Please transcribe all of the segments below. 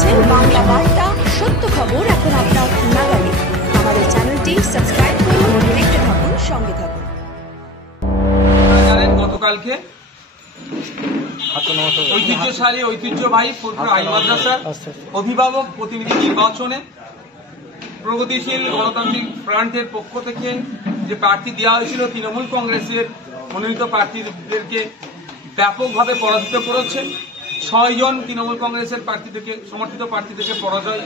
দেখছেন বাংলা বার্তা, সত্য খবর এখন আপনার নাগালে। আমাদের চ্যানেলটি সাবস্ক্রাইব করুন, দেখতে থাকুন, সঙ্গে থাকুন। গতকালকে ঐতিহ্যবাহী ফুরফুরা হাই মাদ্রাসার অভিভাবক প্রতিনিধি নির্বাচনে প্রগতিশীল গণতান্ত্রিক ফ্রন্টের পক্ষ থেকে যে প্রার্থী দেওয়া হয়েছিল, তৃণমূল কংগ্রেসের মনোনীত প্রার্থীদেরকে ব্যাপকভাবে পরাজিত করেছে। 6 জন তৃণমূল কংগ্রেসের প্রার্থী থেকে সমর্থিত প্রার্থী থেকে পরাজয়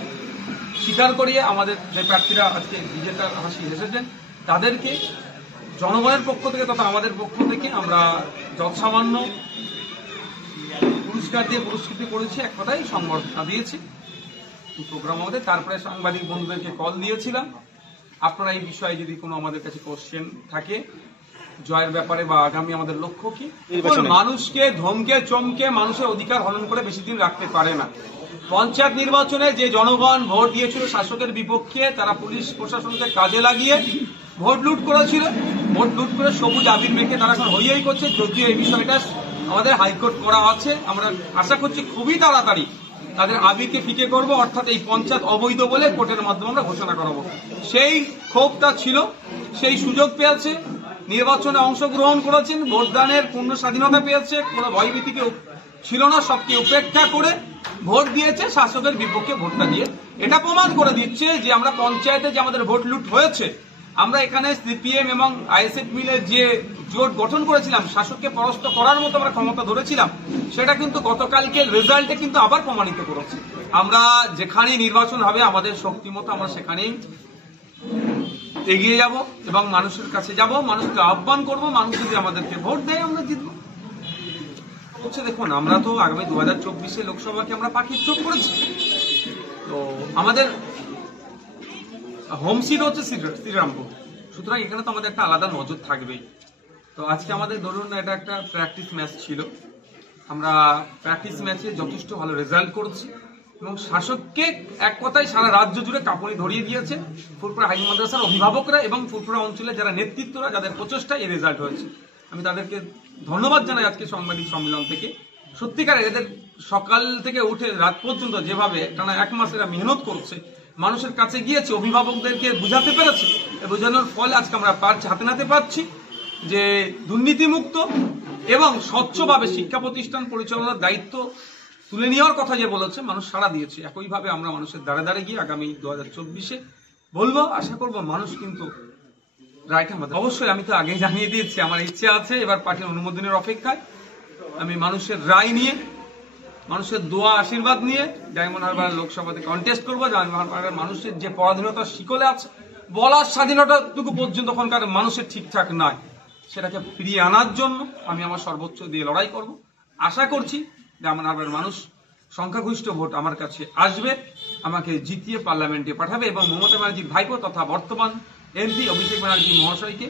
স্বীকার করিয়ে আমাদের যে প্রার্থীরা আজকে বিজেতার হাসি হেসেছেন, তাদেরকে জনগণের পক্ষ থেকে তথা আমাদের পক্ষ থেকে আমরা যৎসামান্য পুরস্কার দিয়ে পুরস্কৃত করেছি, এক কথাই সংবর্ধনা দিয়েছি প্রোগ্রাম আমাদের। তারপরে সাংবাদিক বন্ধুদেরকে কল দিয়েছিলাম, আপনারা এই বিষয়ে যদি কোনো আমাদের কাছে কোশ্চেন থাকে জয়ের ব্যাপারে বা আগামী আমাদের লক্ষ্য কি, মানুষকে ধমকে চমকে মানুষের অধিকার হনন করে বেশি দিন রাখতে পারে না। পঞ্চায়েত নির্বাচনে যে জনগণ ভোট দিয়েছিল শাসকের বিপক্ষে, তারা পুলিশ প্রশাসনকে কাজে লাগিয়ে ভোট লুট করেছিল। ভোট লুট করে সবুজ আবির মেখে তারা এখন হইয়াই করছে। যদিও এই বিষয়টা আমাদের হাইকোর্ট করা আছে, আমরা আশা করছি খুবই তাড়াতাড়ি তাদের আবিরকে ফিকে করব, অর্থাৎ এই পঞ্চায়েত অবৈধ বলে কোর্টের মাধ্যমে আমরা ঘোষণা করাবো। সেই ক্ষোভটা ছিল, সেই সুযোগ পেয়েছে, নির্বাচনে অংশগ্রহণ করেছেন, ভোটদানের পূর্ণ স্বাধীনতা পেয়েছে, কোনো ভয়ভীতিকে ছিল না, সবকে উপেক্ষা করে ভোট দিয়েছে, শাসকের বিপক্ষে ভোটটা দিয়ে এটা প্রমাণ করে দিচ্ছে যে আমরা পঞ্চায়েতে যে আমাদের ভোট লুট হয়েছে, আমরা এখানে সিপিএম এবং আইএসএফ মিলে যে জোট গঠন করেছিলাম, শাসককে পরাস্ত করার মতো আমরা ক্ষমতা ধরেছিলাম, সেটা কিন্তু গতকালকের রেজাল্টে কিন্তু আবার প্রমাণিত করেছে। আমরা যেখানেই নির্বাচন হবে আমাদের শক্তি মতো আমরা সেখানেই এগিয়ে যাব এবং মানুষের কাছে যাব, মানুষকে আহ্বান করব, মানুষ যদি আমাদেরকে ভোট দেয় আমরা জিতব। হচ্ছে দেখুন, আমরা তো আগামী 2024 লোকসভাকে আমরা পাখির চোখ করেছি, তো আমাদের হোম সিট হচ্ছে শ্রীরামপুর, সুতরাং এখানে তো আমাদের একটা আলাদা নজর থাকবেই। তো আজকে আমাদের ধরুন এটা একটা প্র্যাকটিস ম্যাচ ছিল, আমরা প্র্যাকটিস ম্যাচে যথেষ্ট ভালো রেজাল্ট করেছি এবং শাসককে এক কথায় সারা রাজ্য জুড়ে কাঁপুনি ধরিয়ে দিয়েছে ফুরফুরা হাই মাদ্রাসার অভিভাবকরা এবং ফুরফুরা অঞ্চলে যারা নেতৃত্বরা, যাদের প্রচেষ্টায় এই রেজাল্ট হয়েছে। আমি তাদেরকে ধন্যবাদ জানাই আজকে সাংবাদিক সম্মেলন থেকে। সত্যিকার এদের সকাল থেকে উঠে রাত পর্যন্ত যেভাবে টানা 1 মাস এরা মেহনত করছে, মানুষের কাছে গিয়েছে, অভিভাবকদেরকে বুঝাতে পেরেছে, বোঝানোর ফলে আজকে আমরা হাতে নাতে পাচ্ছি যে দুর্নীতিমুক্ত এবং স্বচ্ছভাবে শিক্ষা প্রতিষ্ঠান পরিচালনার দায়িত্ব তুলে নেওয়ার কথা যে বলেছে, মানুষ সাড়া দিয়েছে। একইভাবে আমরা মানুষের দ্বারে দ্বারে গিয়ে আগামী 2024 বলবো, আশা করবো মানুষ কিন্তু রাইট আমাদের। অবশ্যই আমি তো আগেই জানিয়ে দিয়েছি, আমার ইচ্ছে আছে এবার পার্টির অনুমোদনের অপেক্ষায় আমি মানুষের রায় নিয়ে, মানুষের দোয়া আশীর্বাদ নিয়ে ডায়মন্ড হারবার লোকসভাতে কন্টেস্ট করবো। ডায়মন্ড হারবারের মানুষের যে পরাধীনতার শিকলে আছে, বলার স্বাধীনতাটুকু পর্যন্ত ওখানকার মানুষের ঠিকঠাক নয়, সেটাকে ফিরিয়ে আনার জন্য আমি আমার সর্বোচ্চ দিয়ে লড়াই করব। আশা করছি ডায়মন্ড হারবারের মানুষ সংখ্যাগরিষ্ঠ ভোট আমার কাছে আসবে, আমাকে জিতিয়ে পার্লামেন্টে পাঠাবে এবং মমতা ব্যানার্জির ভাইপো তথা বর্তমান এমপি অভিষেক ব্যানার্জি মহাশয়কে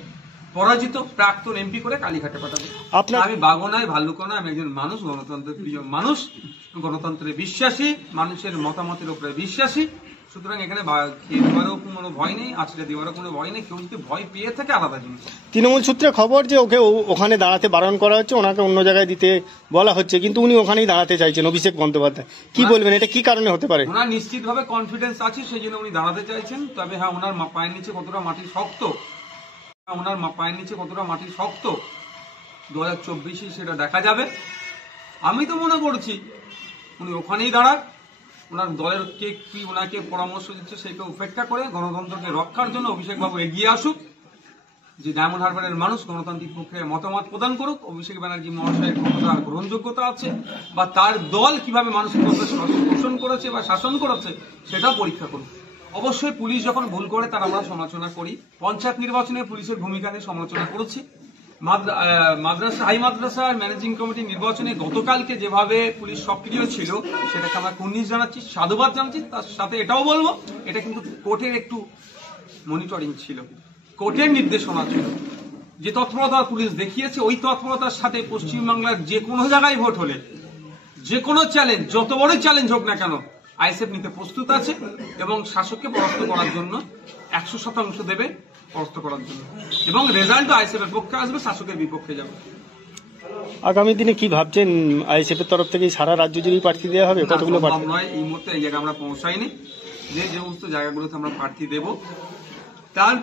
পরাজিত প্রাক্তন এমপি করে কালীঘাটে পাঠাবে। আমি বাগনায় ভাল্লুকনায়, আমি একজন মানুষ, গণতন্ত্রের প্রিয় মানুষ, গণতন্ত্রে বিশ্বাসী, মানুষের মতামতের উপরে বিশ্বাসী। সুতরাং এখানে খেয়ে দেওয়ারও কোনো ভয় নেই, আছড়ে দেওয়ারও কোনো ভয় নেই। কেউ যদি ভয় পেয়ে থাকে আলাদা জিনিস। তৃণমূল সূত্রে খবর যে ওকে ওখানে দাঁড়াতে বারণ করা হচ্ছে, ওনাকে অন্য জায়গায় দিতে বলা হচ্ছে, কিন্তু উনি ওখানেই দাঁড়াতে চাইছেন। অভিষেক বন্দ্যোপাধ্যায় কি বলবেন, এটা কি কারণে হতে পারে? ওনার নিশ্চিতভাবে কনফিডেন্স আছে, সেই জন্য উনি দাঁড়াতে চাইছেন। তবে হ্যাঁ, ওনার পায়ের নিচে কতটা মাটি শক্ত, ওনার পায়ের নিচে কতটা মাটি শক্ত 2024 সেটা দেখা যাবে। আমি তো মনে করছি উনি ওখানেই দাঁড়াক, ওনার দলের কে কি ওনাকে পরামর্শ দিচ্ছে সেটা উপেক্ষা করে গণতন্ত্রকে রক্ষার জন্য অভিষেক বাবু এগিয়ে আসুক, যে ডায়মন্ড হারবারের মানুষ গণতান্ত্রিক পক্ষে মতামত প্রদান করুক, অভিষেক ব্যানার্জি মহাশয়ের কতটা গ্রহণযোগ্যতা আছে বা তার দল কিভাবে মানুষের মধ্যে শোষণ করেছে বা শাসন করেছে সেটা পরীক্ষা করুক। অবশ্যই পুলিশ যখন ভুল করে তার আমরা সমালোচনা করি। পঞ্চায়েত নির্বাচনে পুলিশের ভূমিকা নিয়ে সমালোচনা করেছি। মাদ্রাসা হাই মাদ্রাসার ম্যানেজিং কমিটি নির্বাচনে গতকালকে যেভাবে পুলিশ সক্রিয় ছিল সেটাকে আমরা কুর্নিশ জানাচ্ছি, সাধুবাদ জানাচ্ছি। তার সাথে এটাও বলবো, এটা কিন্তু কোর্টের একটু মনিটরিং ছিল, কোর্টের নির্দেশনা ছিল। যে তৎপরতা পুলিশ দেখিয়েছে, ওই তৎপরতার সাথে পশ্চিমবাংলার যে কোনো জায়গায় ভোট হলে, যে কোনো চ্যালেঞ্জ, যত বড় চ্যালেঞ্জ হোক না কেন, আইএসএফ নিতে প্রস্তুত আছে এবং শাসককে পরাস্ত করার জন্য 100% দেবে পরাস্ত করার জন্য, এবং রেজাল্ট আইএসএফ এর পক্ষে আসবে, শাসকের বিপক্ষে যাবে। আগামী দিনে কি ভাবছেন? আইএসএফ এর তরফ থেকে সারা রাজ্য জুড়েই প্রার্থী দেওয়া হবে? কতগুলো সম্ভব প্রার্থী? নয়, এই মুহূর্তে এই জায়গায় আমরা পৌঁছাইনি। যে সমস্ত জায়গাগুলোতে আমরা প্রার্থী দেব, তার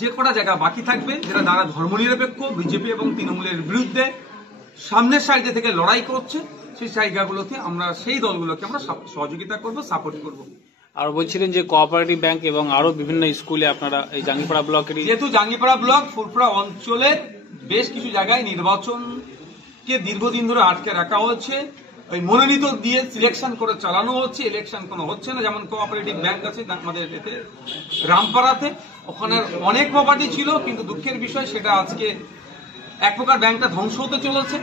যে কটা জায়গা বাকি থাকবে যেটা দ্বারা ধর্মনিরপেক্ষ, বিজেপি এবং তৃণমূলের বিরুদ্ধে সামনের সাইডে থেকে লড়াই করছে, সেই জায়গাগুলোতে আমরা সেই দলগুলোকে আমরা সহযোগিতা করব, সাপোর্ট করব। আর বলছিলেন যে কোঅপারেটিভ ব্যাংক এবং আরো বিভিন্ন স্কুলে আপনারা এই জাঙ্গিপাড়া ব্লকের, যেহেতু জাঙ্গিপাড়া ব্লক ফুরফুরা অঞ্চলের বেশ কিছু জায়গায় নির্বাচনকে দীর্ঘদিন ধরে আটকে রাখা হচ্ছে, ওই মনোনীত দিয়ে সিলেকশন করে চালানো হচ্ছে, ইলেকশন কোনো হচ্ছে না। যেমন কোঅপারেটিভ ব্যাংক আছে আমাদের এতে রামপাড়াতে, ওখানে অনেক প্রপার্টি ছিল, কিন্তু দুঃখের বিষয় সেটা আজকে এক প্রকার ব্যাংকটা ধ্বংস হতে চলেছে,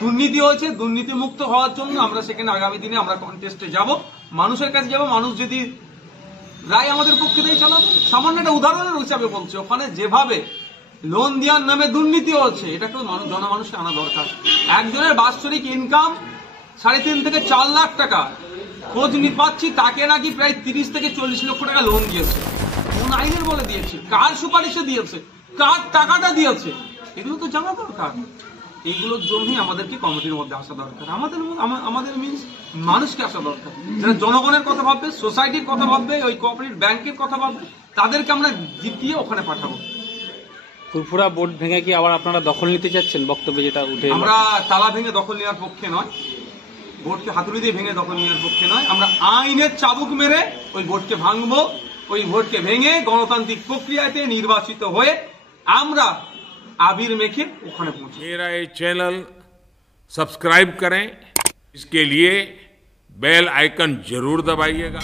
দুর্নীতি হয়েছে। দুর্নীতি মুক্ত হওয়ার জন্য আমরা সেখানে আগামী দিনে আমরা কন্টেস্টে যাব, মানুষের কাছে যাব। মানুষ যদি রায় আমাদের পক্ষে দিয়ে চালাবে। সামান্য একটা উদাহরণের হিসাবে বলছে, ওখানে যেভাবে লোন দেওয়ার নামে দুর্নীতি হচ্ছে, এটাকেও জনমানুষকে আনা দরকার। একজনের বাৎসরিক ইনকাম 3.5 থেকে 4 লাখ টাকা, খোঁজ পাচ্ছি তাকে নাকি প্রায় 30 থেকে 40 লক্ষ টাকা লোন দিয়েছে। কোন আইনের বলে দিয়েছে, কার সুপারিশে দিয়েছে, কার টাকাটা দিয়েছে, এগুলো তো জানা দরকার। এইগুলোর জন্যই আমাদেরকে কমিটির মধ্যে আসা দরকার। আমাদের মিনস মানুষকে আসা দরকার, যারা জনগণের কথা ভাববে, সোসাইটির কথা ভাববে, ওই কোঅপারেটিভ ব্যাংকের কথা ভাববে, তাদেরকে আমরা জিতিয়ে ওখানে পাঠাবো। ফুরফুরা বোর্ড ভেঙে কি আবার আপনারা দখল নিতে চাচ্ছেন? বক্তব্যে যেটা উঠে, আমরা তালা ভেঙে দখল নেওয়ার পক্ষে নয়, ভোটকে হাতুড়ি দিয়ে ভেঙে দখল নেওয়ার পক্ষে নয়। আমরা আইনের চাবুক মেরে ওই ভোটকে ভাঙবো, ওই ভোটকে ভেঙে গণতান্ত্রিক প্রক্রিয়াতে নির্বাচিত হয়ে আমরা आबिर मेखे ओखाने पहुंचे। मेरा ये चैनल सब्सक्राइब करें, इसके लिए बेल आइकन जरूर दबाइएगा।